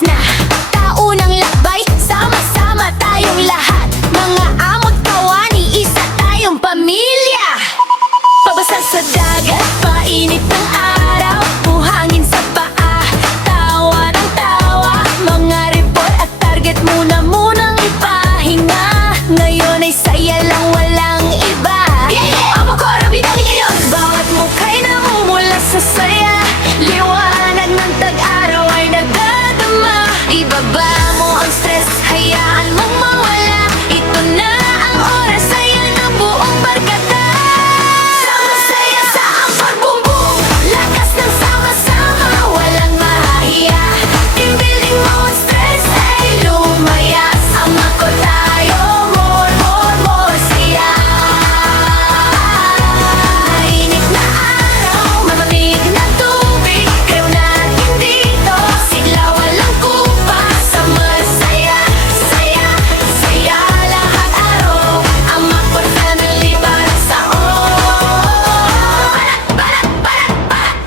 Oras na, taunang lakbay, sama-sama tayong lahat. Mga amot kawani, isa tayong pamilya. Pabasa sa dagat, painit ng araw, buhangin sa paa, tawa ng tawa. Mga report at target muna munang ipahinga. Ngayon ay saya lang, walang iba. Amo ko, rabidangin ngayon. Bawat mukha'y namumula sa saya. Liwanag ng tag-araw ay nagdadama. Ibaba mo ang stress, hayaan mong mawala. Ito na ang oras, saya ng buong barkada. Sama-saya sa ang pagbumbong, lakas ng sama-sama, walang mahahiya. Team building mo ang stress ay lumayas. Ama ko tayo, more saya. Mainit na araw, malamig na tubig, crew natin dito, sigla walang kupas. Summer saya, saya, saya lahat araw. Ama ko family para sa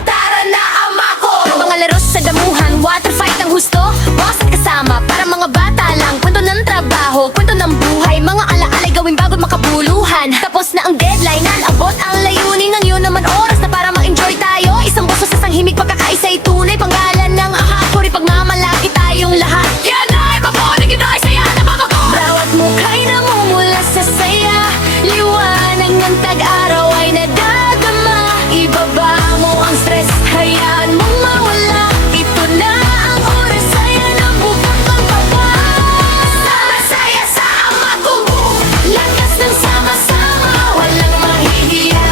tara na ama ko. Mga laro sa damuhan, water fight ang husto, boss at kasama, para mga bata lang. Kwento ng trabaho, kwento ng buhay, mga alaalay gawin bago makabuluhan. Tapos na ang deadline, abot ang layunin ng yun naman oras na para ma-enjoy tayo. Isang buso sa sanghimik, pagkakaisa'y tunay, pangalan ng akapuri, pagmamalaki tayong lahat. Yan ay mabunig, ito ay saya na mama ko. Bawat mukha'y namumula sa saya, liwanag ng tag-araw ay nadadama. Ibaba mo ang stress, hayaan mong mawala. Ito na ang oras, saya ng bukang pagbaba. Sama-saya sa magbubuo, lakas ng sama-sama, walang mahihiya.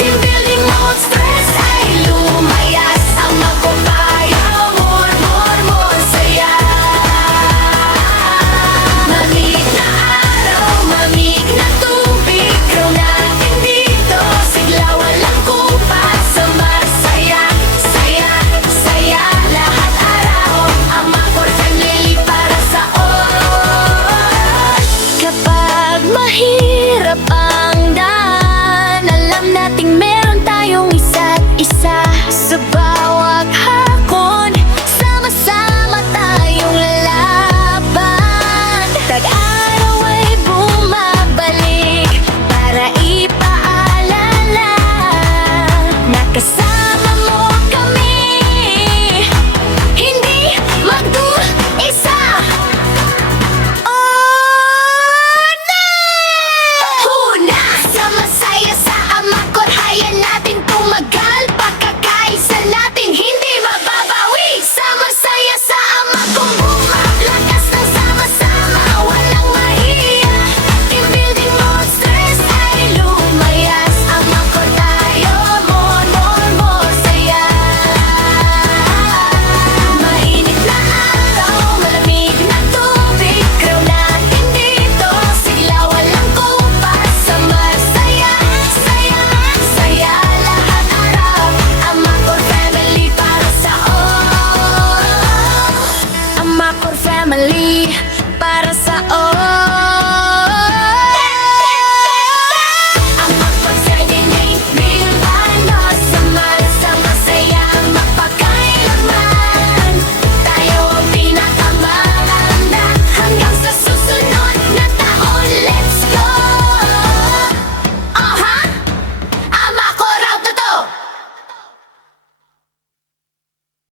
Team building mo ang stress ay lumayas. Ama ko tayo, more saya. Mamig na araw, mamig na tubig, crew natin dito, sigla walang kupas. Summer saya, saya, saya lahat araw. Ama ko family para sa all. Kapag mahirap ang daan, alam nating meron tayong isa't isa. Sa bawat hakon, sama-sama tayong lalaban. Tag-araw ay bumabalik para ipaalala na kasama mo kami, hindi mag-isa. Huna! Sama-saya sa ama ko, hayan natin tumagal. Pagkakaisa natin hindi mababawi. Sama-saya sa ama kong bunga, lakas ng sama-sama, walang mahiya. Team building mo ang stress ay lumayas. Ama ko tayo, more saya. Mainit na araw, malamig na tubig, crew natin dito, sigla walang kupas. Summer saya, saya, saya lahat araw. Ama ko family para sa all. Ama ko family para sa all.